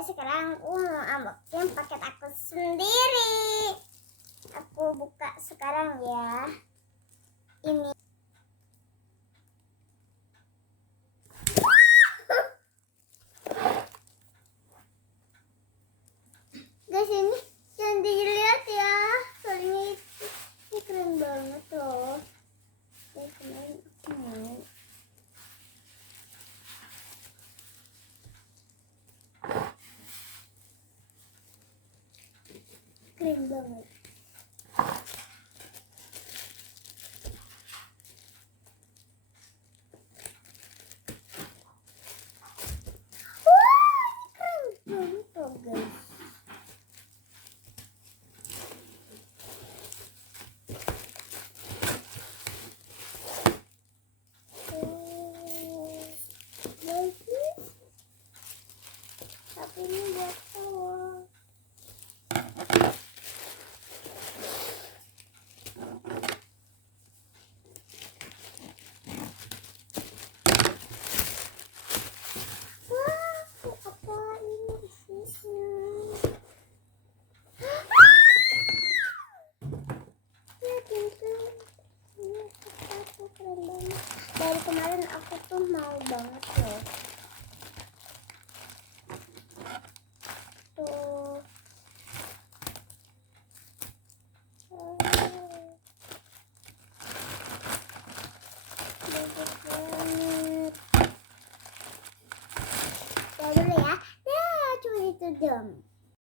sekarang aku mau unboxing paket aku sendiri. Aku buka sekarang ya. Ini guys, ini jangan dilihat ya, soalnya ini keren banget loh. Kemarin aku mau keren banget. Tapi ini buat cowok. Wah, apa ini isinya? Ya pintu. Ini sepatu keren banget. Dari kemarin aku tuh mau banget loh